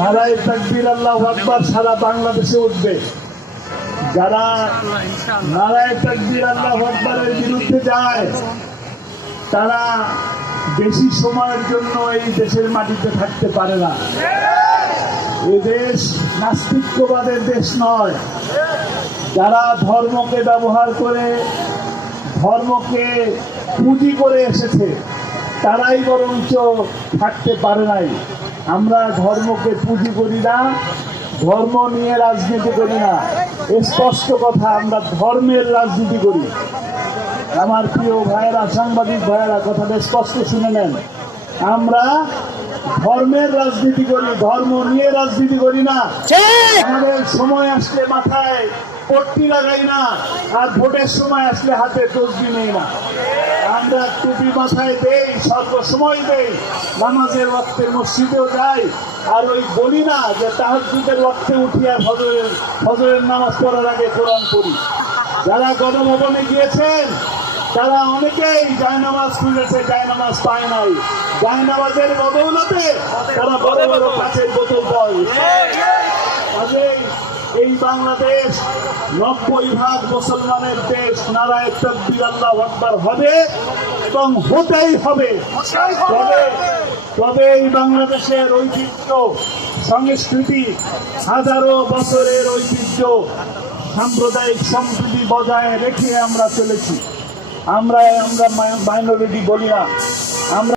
নারায়ে তাকবীর আল্লাহু আকবার সারা বাংলাদেশে উঠবে। যারা নারায়ে তাকবীর আল্লাহু আকবারের বিরুদ্ধে যায় তারা বেশি সময়ের জন্য এই দেশের মাটিতে থাকতে পারে না। এই দেশ নাস্তিক্যবাদের দেশ নয়। যারা ধর্মকে ব্যবহার করে ধর্মকে পুঁজি করে এসেছে তারাই বরঞ্চ থাকতে পারে নাই। আমরা ধর্মকে পুঁজি করি না, ধর্ম নিয়ে রাজনীতি করি না। স্পষ্ট কথা, আমরা ধর্মের রাজনীতি করি। আমার প্রিয় ভাইয়েরা, সাংবাদিক ভাইয়েরা, কথাটা স্পষ্ট শুনে নেন। আমরা ধর্মের রাজনীতি করি, ধর্ম নিয়ে রাজনীতি করি না। আমাদের সময় আসলে মাথায় পট্টি লাগাই না, আর ভোটের সময় আসলে হাতে তসবি নেই না। আমরা টুপি মাথায় দেই, সর্বসময় দেই, নামাজের ওয়াক্তে মসজিদেও যাই, আর ওই বলি না যে তাহাজ্জুদের ওয়াক্তে উঠিয়া ফজরের নামাজ পড়ার আগে কোরআন পড়ি। যারা গণভবনে গিয়েছেন তারা অনেকেই জায়নামাজ খুঁজেছে, জায়নামাজ পায় নাই। জায়নামাজের বদৌলতে তারা বড় বড় কাচের বোতল পায়। কাজেই এই বাংলাদেশ 90% মুসলমানের দেশ। নারায়ে তাকবীর আল্লাহু আকবার হবে এবং হতেই হবে। তবে এই বাংলাদেশের ঐতিহ্য, সংস্কৃতি, হাজারো বছরের ঐতিহ্য, সাম্প্রদায়িক সম্প্রীতি বজায় রেখে আমরা চলেছি। আমরা মাইনরিটি বলি না, আমরা